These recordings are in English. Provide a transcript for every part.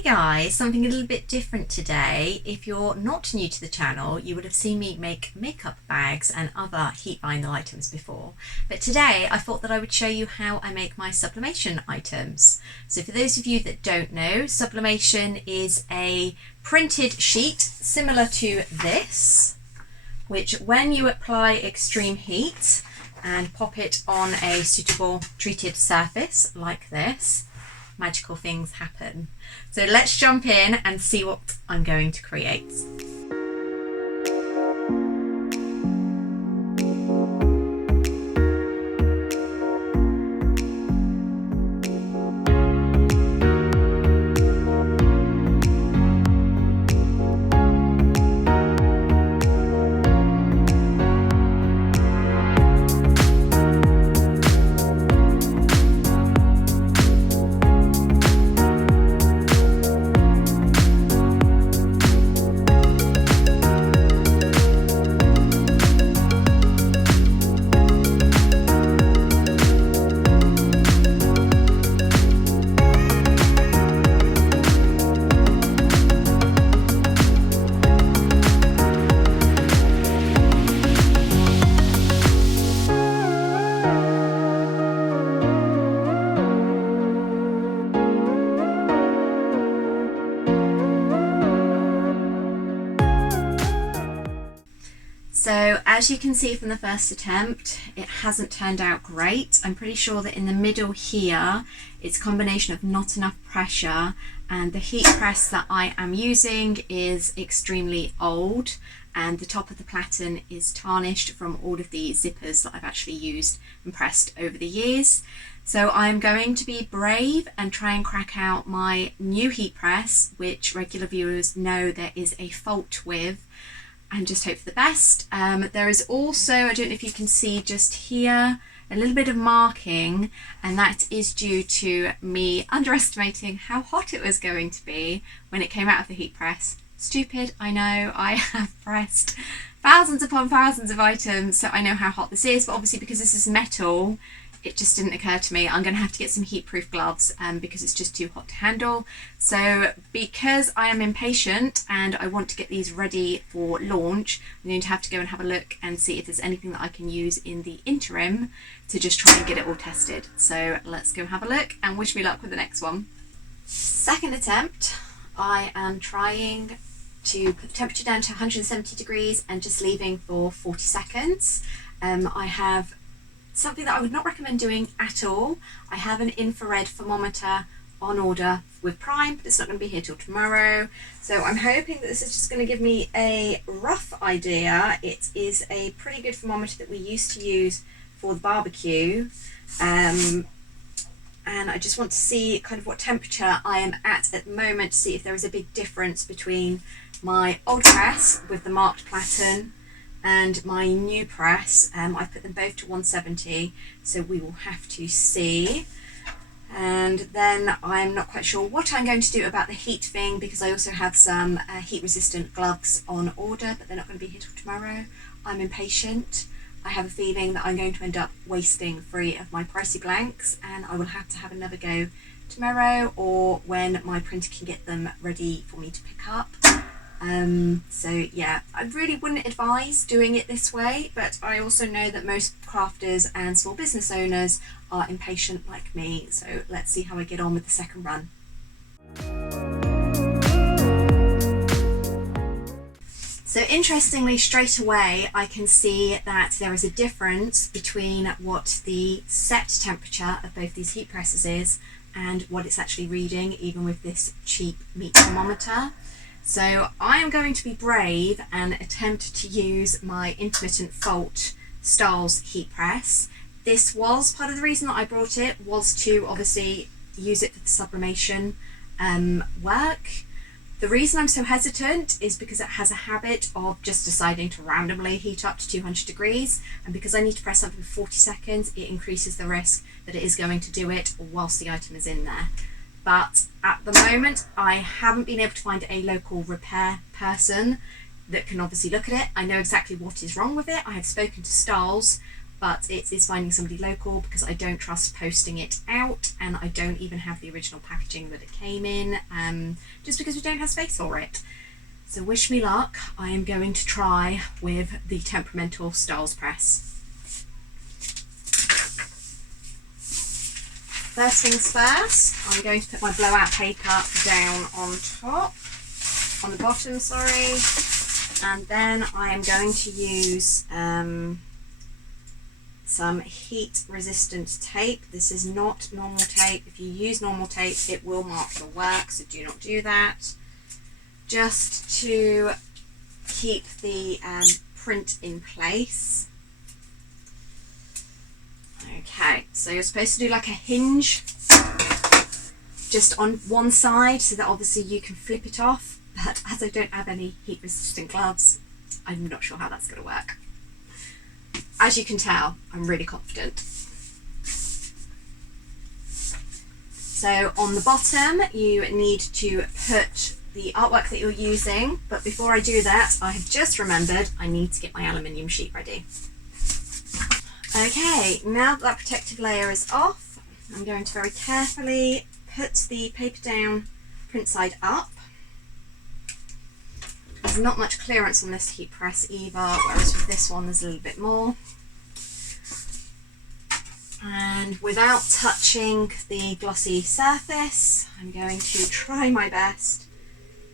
Hey guys, something a little bit different today. If you're not new to the channel, you would have seen me make makeup bags and other heat vinyl items before. But today I thought that I would show you how I make my sublimation items. So for those of you that don't know, sublimation is a printed sheet similar to this, which when you apply extreme heat and pop it on a suitable treated surface like this, magical things happen. So let's jump in and see what I'm going to create. So as you can see from the first attempt, it hasn't turned out great. I'm pretty sure that in the middle here, it's a combination of not enough pressure, and the heat press that I am using is extremely old, and the top of the platen is tarnished from all of the zippers that I've actually used and pressed over the years. So I'm going to be brave and try and crack out my new heat press, which regular viewers know there is a fault with, and just hope for the best. There is also, I don't know if you can see just here, a little bit of marking, and that is due to me underestimating how hot it was going to be when it came out of the heat press. Stupid, I know. I have pressed thousands upon thousands of items, so I know how hot this is, but obviously because this is metal, it just didn't occur to me. I'm going to have to get some heat-proof gloves because it's just too hot to handle. So because I am impatient and I want to get these ready for launch, I'm going to have to go and have a look and see if there's anything that I can use in the interim to just try and get it all tested. So let's go have a look and wish me luck with the next one. Second attempt, I am trying to put the temperature down to 170 degrees and just leaving for 40 seconds. I have something that I would not recommend doing at all. I have an infrared thermometer on order with Prime, but it's not going to be here till tomorrow. So I'm hoping that this is just going to give me a rough idea. It is a pretty good thermometer that we used to use for the barbecue. And I just want to see kind of what temperature I am at the moment to see if there is a big difference between my old press with the marked platen and my new press. I've put them both to 170, so we will have to see. And then I'm not quite sure what I'm going to do about the heat thing, because I also have some heat resistant gloves on order, but they're not going to be here till tomorrow. I'm impatient. I have a feeling that I'm going to end up wasting 3 of my pricey blanks, and I will have to have another go tomorrow or when my printer can get them ready for me to pick up. So yeah, I really wouldn't advise doing it this way, but I also know that most crafters and small business owners are impatient like me, so let's see how I get on with the second run. So interestingly, straight away I can see that there is a difference between what the set temperature of both these heat presses is and what it's actually reading, even with this cheap meat thermometer. So I am going to be brave and attempt to use my intermittent fault Styles heat press. This was part of the reason that I brought it, was to obviously use it for the sublimation work. The reason I'm so hesitant is because it has a habit of just deciding to randomly heat up to 200 degrees, and because I need to press something for 40 seconds, it increases the risk that it is going to do it whilst the item is in there. But at the moment, I haven't been able to find a local repair person that can obviously look at it. I know exactly what is wrong with it. I have spoken to Styles, but it is finding somebody local because I don't trust posting it out, and I don't even have the original packaging that it came in, just because we don't have space for it. So wish me luck. I am going to try with the Temperamental Styles Press. First things first, I'm going to put my blowout paper down on the bottom, sorry, and then I am going to use some heat resistant tape. This is not normal tape. If you use normal tape, it will mark your work, so do not do that. Just to keep the print in place. Okay, so you're supposed to do like a hinge just on one side so that obviously you can flip it off, but as I don't have any heat resistant gloves, I'm not sure how that's going to work. As you can tell, I'm really confident. So on the bottom you need to put the artwork that you're using, but before I do that I have just remembered I need to get my aluminium sheet ready. Okay, now that protective layer is off, I'm going to very carefully put the paper down, print side up. There's not much clearance on this heat press either, whereas with this one there's a little bit more. And without touching the glossy surface, I'm going to try my best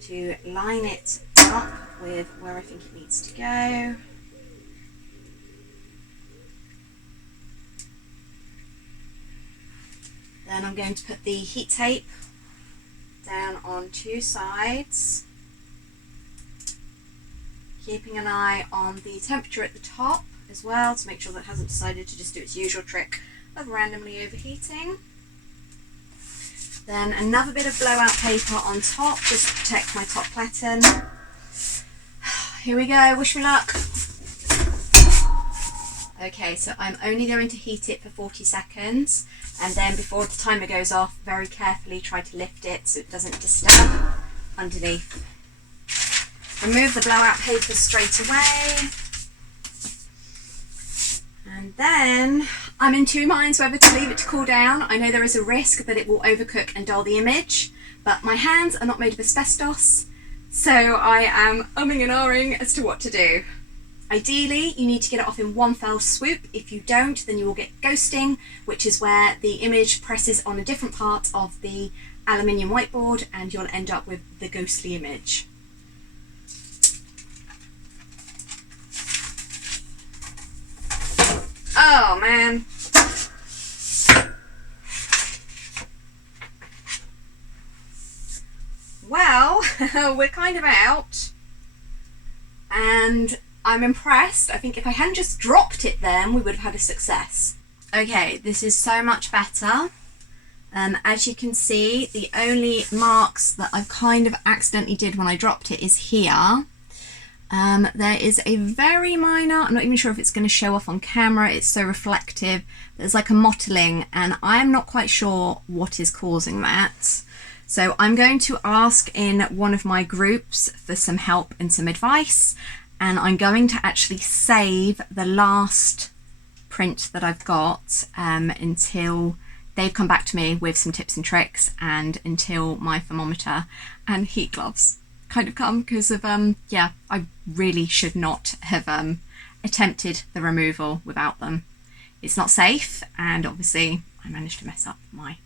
to line it up with where I think it needs to go. Then I'm going to put the heat tape down on two sides, keeping an eye on the temperature at the top as well to make sure that it hasn't decided to just do its usual trick of randomly overheating. Then another bit of blowout paper on top just to protect my top platen. Here we go, wish me luck. Okay, so I'm only going to heat it for 40 seconds, and then before the timer goes off, very carefully try to lift it so it doesn't disturb underneath. Remove the blowout paper straight away. And then I'm in two minds whether to leave it to cool down. I know there is a risk that it will overcook and dull the image, but my hands are not made of asbestos, so I am umming and ahhing as to what to do. Ideally, you need to get it off in one fell swoop. If you don't, then you will get ghosting, which is where the image presses on a different part of the aluminium whiteboard and you'll end up with the ghostly image. Oh man. Well, we're kind of out, and I'm impressed. I think if I hadn't just dropped it then, we would have had a success. Okay, this is so much better. As you can see, the only marks that I've kind of accidentally did when I dropped it is here. There is a very minor, I'm not even sure if it's going to show off on camera, it's so reflective. There's like a mottling, and I'm not quite sure what is causing that. So I'm going to ask in one of my groups for some help and some advice, and I'm going to actually save the last print that I've got until they've come back to me with some tips and tricks, and until my thermometer and heat gloves kind of come, because of yeah, I really should not have attempted the removal without them. It's not safe, and obviously I managed to mess up my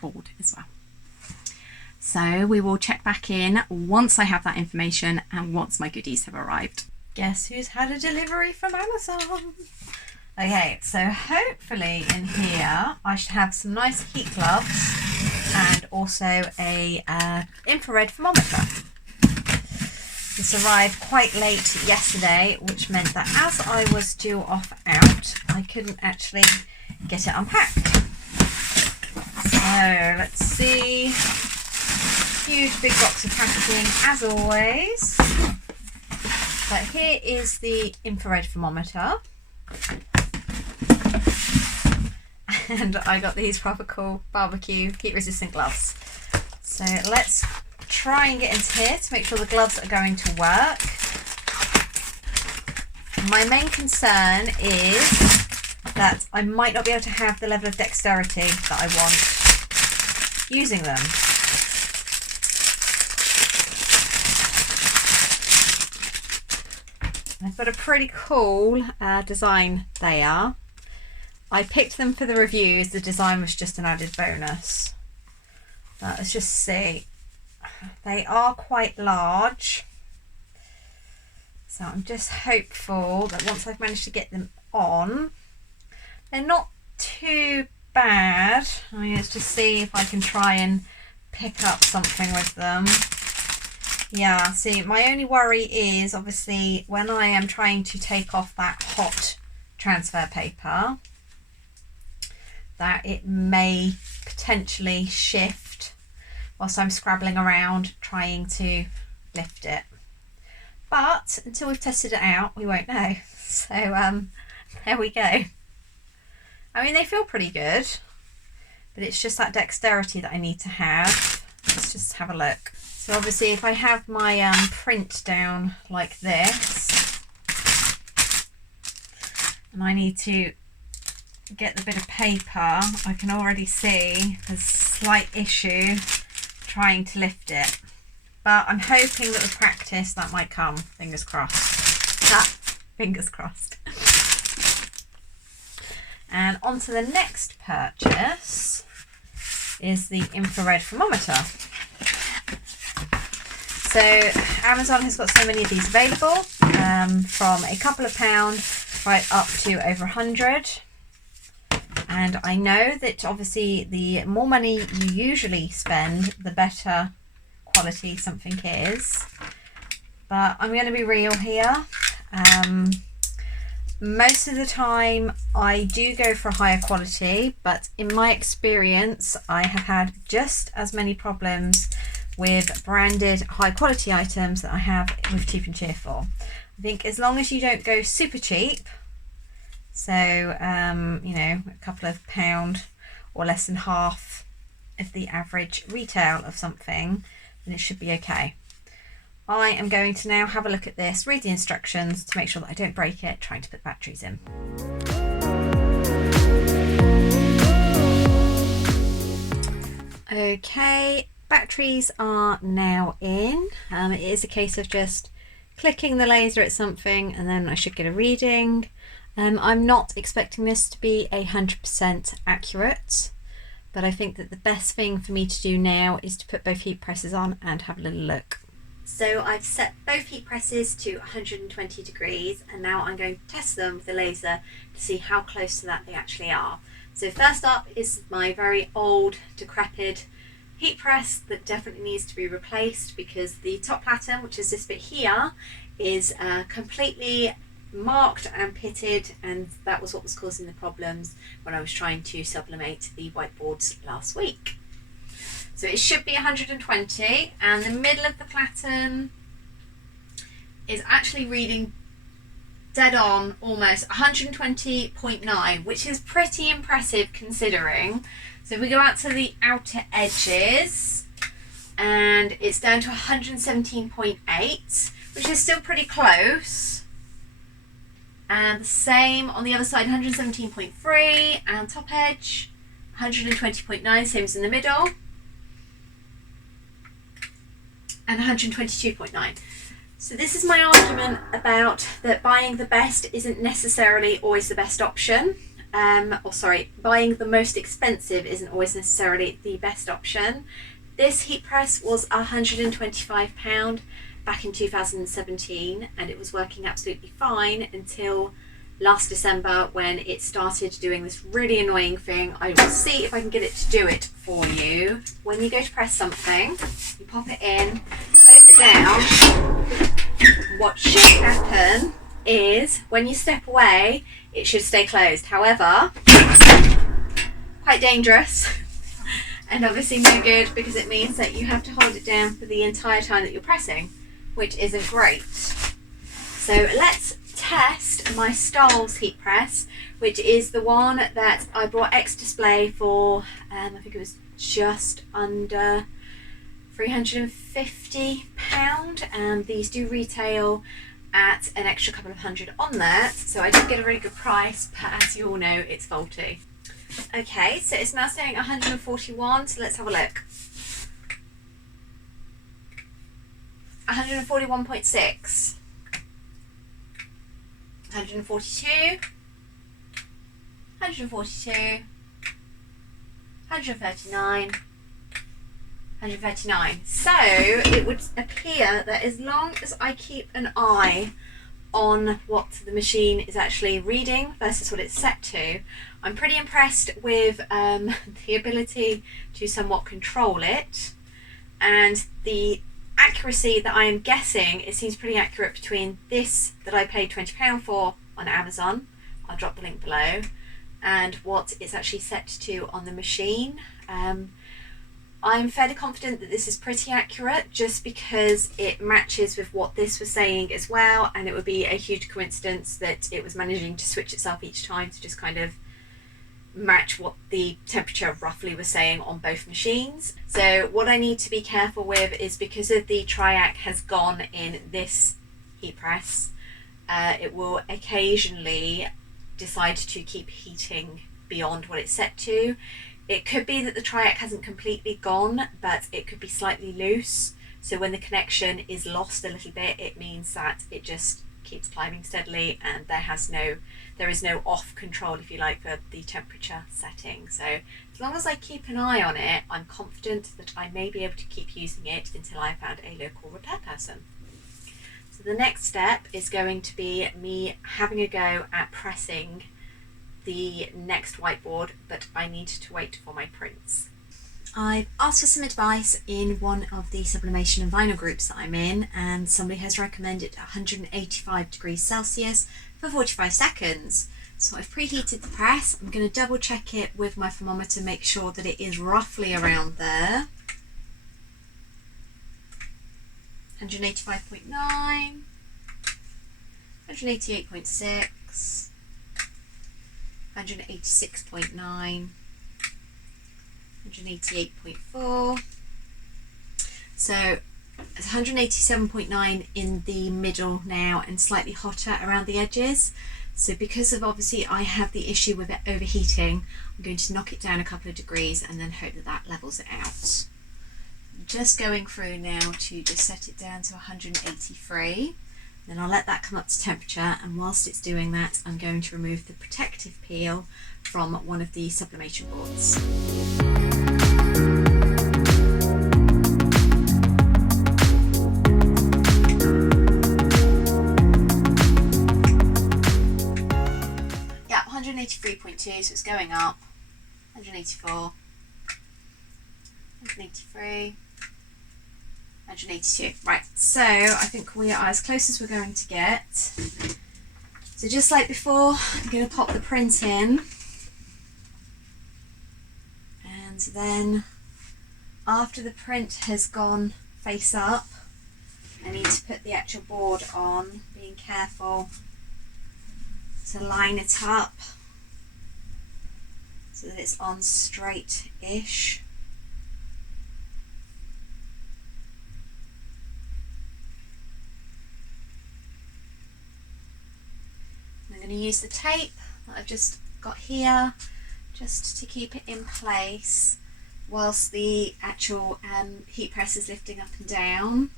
board as well. So we will check back in once I have that information and once my goodies have arrived. Guess who's had a delivery from Amazon? Okay, so hopefully in here I should have some nice heat gloves and also a infrared thermometer. This arrived quite late yesterday, which meant that as I was due off out, I couldn't actually get it unpacked. So let's see. Huge big box of packaging as always. But here is the infrared thermometer. And I got these proper cool barbecue heat resistant gloves. So let's try and get into here to make sure the gloves are going to work. My main concern is that I might not be able to have the level of dexterity that I want using them. I've got a pretty cool design they are. I picked them for the reviews, the design was just an added bonus. But let's just see. They are quite large. So I'm just hopeful that once I've managed to get them on, they're not too bad. Let's just see if I can try and pick up something with them. Yeah, see, my only worry is obviously when I am trying to take off that hot transfer paper, that it may potentially shift whilst I'm scrabbling around trying to lift it. But until we've tested it out, we won't know. So there we go. I mean, they feel pretty good, but it's just that dexterity that I need to have. Let's just have a look. So obviously if I have my print down like this, and I need to get the bit of paper, I can already see there's a slight issue trying to lift it. But I'm hoping that with practice that might come. Fingers crossed. Fingers crossed. And on to the next purchase is the infrared thermometer. So Amazon has got so many of these available, from a couple of pounds right up to over 100. And I know that obviously the more money you usually spend, the better quality something is. But I'm going to be real here. Most of the time I do go for higher quality, but in my experience I have had just as many problems with branded high quality items that I have with cheap and cheerful. I think as long as you don't go super cheap, so you know, a couple of pound or less than half of the average retail of something, then it should be okay. I am going to now have a look at this, read the instructions to make sure that I don't break it trying to put batteries in. Okay, batteries are now in. It is a case of just clicking the laser at something and then I should get a reading. I'm not expecting this to be 100% accurate, but I think that the best thing for me to do now is to put both heat presses on and have a little look. So I've set both heat presses to 120 degrees and now I'm going to test them with the laser to see how close to that they actually are. So first up is my very old decrepit heat press that definitely needs to be replaced because the top platen, which is this bit here, is completely marked and pitted, and that was what was causing the problems when I was trying to sublimate the whiteboards last week. So it should be 120, and the middle of the platen is actually reading dead on, almost 120.9, which is pretty impressive considering. So we go out to the outer edges and it's down to 117.8, which is still pretty close. And the same on the other side, 117.3, and top edge 120.9, same as in the middle, and 122.9. So this is my argument about that buying the best isn't necessarily always the best option. Buying the most expensive isn't always necessarily the best option. This heat press was £125 back in 2017 and it was working absolutely fine until last December when it started doing this really annoying thing. I will see if I can get it to do it for you. When you go to press something, you pop it in, close it down. What should happen is when you step away, it should stay closed. However, quite dangerous and obviously no good because it means that you have to hold it down for the entire time that you're pressing, which isn't great. So let's test my Stolz heat press, which is the one that I bought ex-display for, I think it was just under £350, and these do retail at an extra couple of hundred on there, so I did get a really good price, but as you all know, it's faulty. Okay, so it's now saying 141, so let's have a look. 141.6, 142, 142, 139, 139. So it would appear that as long as I keep an eye on what the machine is actually reading versus what it's set to, I'm pretty impressed with the ability to somewhat control it, and the accuracy that I am guessing, it seems pretty accurate between this that I paid £20 for on Amazon, I'll drop the link below, and what it's actually set to on the machine. I'm fairly confident that this is pretty accurate just because it matches with what this was saying as well, and it would be a huge coincidence that it was managing to switch itself each time to just kind of match what the temperature roughly was saying on both machines. So what I need to be careful with is, because of the triac has gone in this heat press, it will occasionally decide to keep heating beyond what it's set to. It could be that the triac hasn't completely gone, but it could be slightly loose. So when the connection is lost a little bit, it means that it just keeps climbing steadily, and there is no off control, if you like, for the temperature setting. So as long as I keep an eye on it, I'm confident that I may be able to keep using it until I found a local repair person. So the next step is going to be me having a go at pressing the next whiteboard, but I need to wait for my prints. I've asked for some advice in one of the sublimation and vinyl groups that I'm in, and somebody has recommended 185 degrees Celsius for 45 seconds. So I've preheated the press. I'm going to double check it with my thermometer, make sure that it is roughly around there. 185.9, 188.6, 186.9, 188.4. So it's 187.9 in the middle now, and slightly hotter around the edges. So because of, obviously, I have the issue with it overheating, I'm going to knock it down a couple of degrees and then hope that that levels it out. I'm just going through now to just set it down to 183. Then I'll let that come up to temperature, and whilst it's doing that, I'm going to remove the protective peel from one of the sublimation boards. Yeah, 183.2, so it's going up. 184, 183. 182. Right, so I think we are as close as we're going to get. So just like before, I'm going to pop the print in, and then after the print has gone face up, I need to put the actual board on, being careful to line it up so that it's on straight-ish. I'm going to use the tape that I've just got here just to keep it in place whilst the actual heat press is lifting up and down.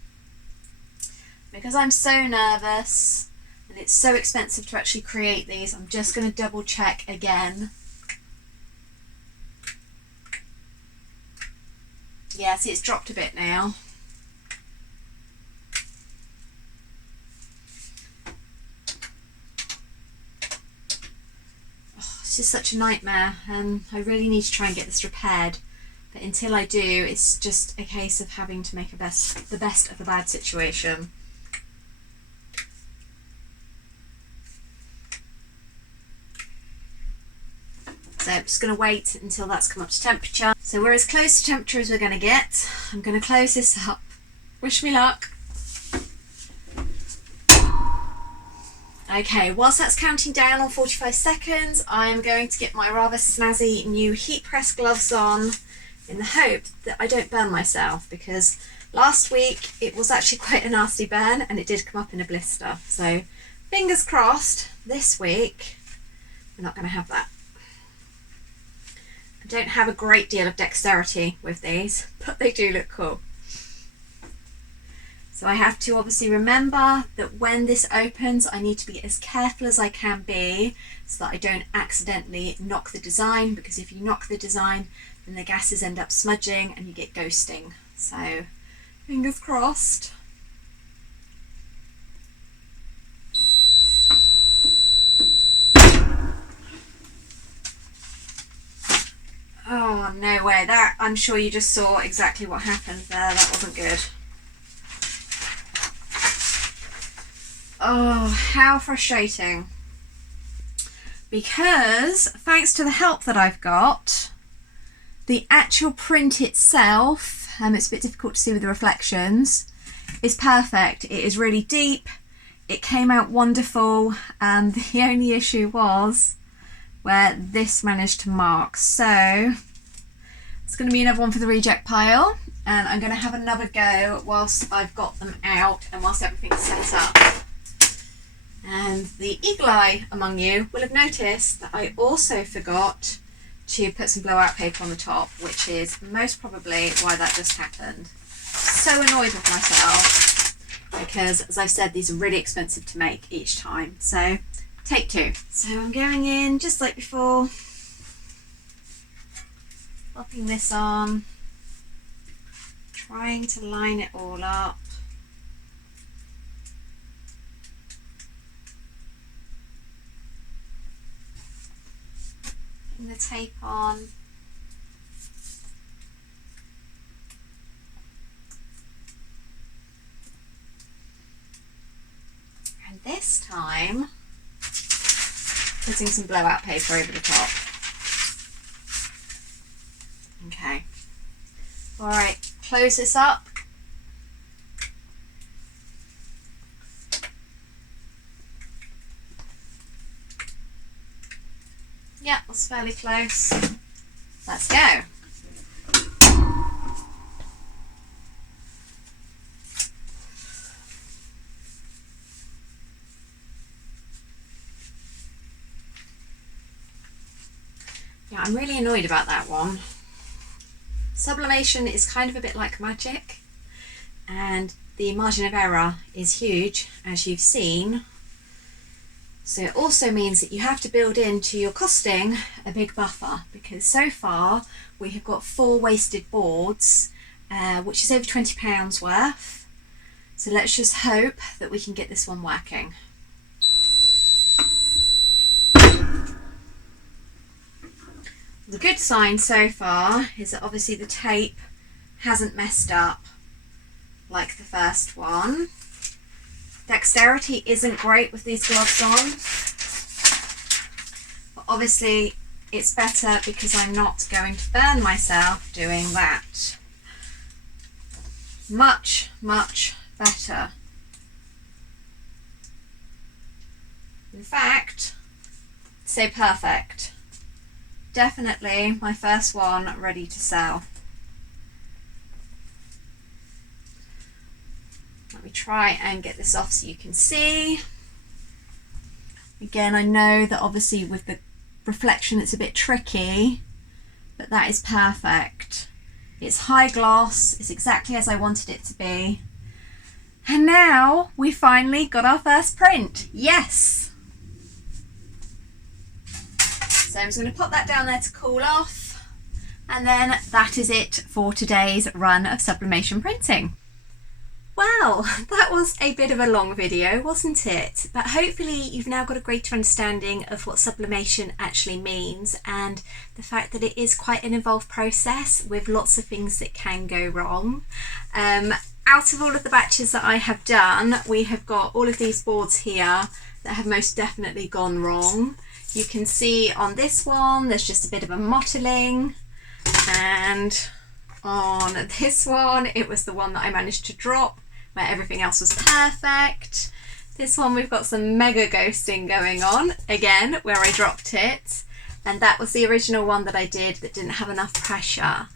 Because I'm so nervous and it's so expensive to actually create these, I'm just going to double check again. Yeah, see, it's dropped a bit now. It's just such a nightmare, and I really need to try and get this repaired, but until I do, it's just a case of having to make the best of a bad situation. So I'm just going to wait until that's come up to temperature. So we're as close to temperature as we're going to get. I'm going to close this up. Wish me luck. Okay, whilst that's counting down on 45 seconds, I'm going to get my rather snazzy new heat press gloves on in the hope that I don't burn myself, because Last week it was actually quite a nasty burn and it did come up in a blister. So fingers crossed this week we're not going to have that. I don't have a great deal of dexterity with these, but they do look cool. So I have to obviously remember that when this opens, I need to be as careful as I can be so that I don't accidentally knock the design, because if you knock the design, then the gases end up smudging and you get ghosting. So fingers crossed. Oh, no way. That, I'm sure you just saw exactly what happened there. That wasn't good. Oh, how frustrating. Because thanks to the help that I've got, the actual print itself, it's a bit difficult to see with the reflections, is perfect. It is really deep. It came out wonderful. The only issue was where this managed to mark. So it's going to be another one for the reject pile, and I'm going to have another go whilst I've got them out and whilst everything's set up. And the eagle eye among you will have noticed that I also forgot to put some blowout paper on the top, which is most probably why that just happened. So annoyed with myself because, as I've said, these are really expensive to make each time. So take two. So I'm going in just like before, popping this on, trying to line it all up. The tape on, and this time putting some blowout paper over the top. Okay, all right, close this up. Yeah, that's fairly close. Let's go. Yeah, I'm really annoyed about that one. Sublimation is kind of a bit like magic, and the margin of error is huge, as you've seen. So it also means that you have to build into your costing a big buffer, because so far we have got 4 wasted boards, which is over £20 worth. So let's just hope that we can get this one working. The good sign so far is that obviously the tape hasn't messed up like the first one. Dexterity isn't great with these gloves on, but obviously it's better because I'm not going to burn myself doing that. Much, much better. In fact, say perfect. Definitely my first one ready to sell. Let me try and get this off so you can see. Again, I know that obviously with the reflection it's a bit tricky, but that is perfect. It's high gloss, it's exactly as I wanted it to be. And now we finally got our first print. Yes! So I'm just going to pop that down there to cool off, and then that is it for today's run of sublimation printing. Well, that was a bit of a long video, wasn't it? But hopefully you've now got a greater understanding of what sublimation actually means, and the fact that it is quite an involved process with lots of things that can go wrong. Out of all of the batches that I have done, we have got all of these boards here that have most definitely gone wrong. You can see on this one there's just a bit of a mottling, and on this one it was the one that I managed to drop where everything else was perfect. This one we've got some mega ghosting going on, again where I dropped it, and that was the original one that I did that didn't have enough pressure.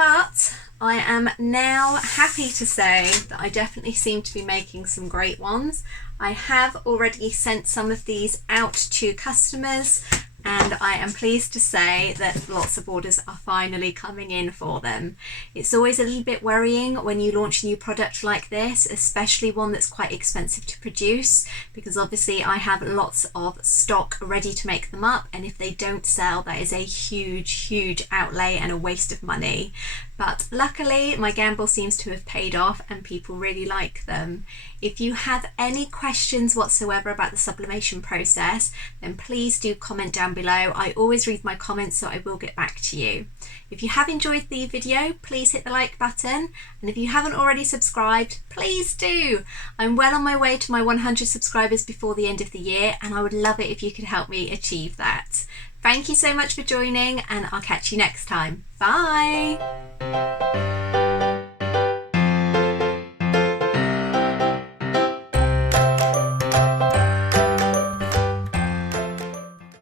But I am now happy to say that I definitely seem to be making some great ones. I have already sent some of these out to customers, and I am pleased to say that lots of orders are finally coming in for them. It's always a little bit worrying when you launch a new product like this, especially one that's quite expensive to produce, because obviously I have lots of stock ready to make them up, and if they don't sell, that is a huge outlay and a waste of money. But luckily my gamble seems to have paid off and people really like them. If you have any questions whatsoever about the sublimation process, then please do comment down below. I always read my comments, so I will get back to you. If you have enjoyed the video, please hit the like button, and if you haven't already subscribed, please do. I'm well on my way to my 100 subscribers before the end of the year, and I would love it if you could help me achieve that. Thank you so much for joining, and I'll catch you next time. Bye!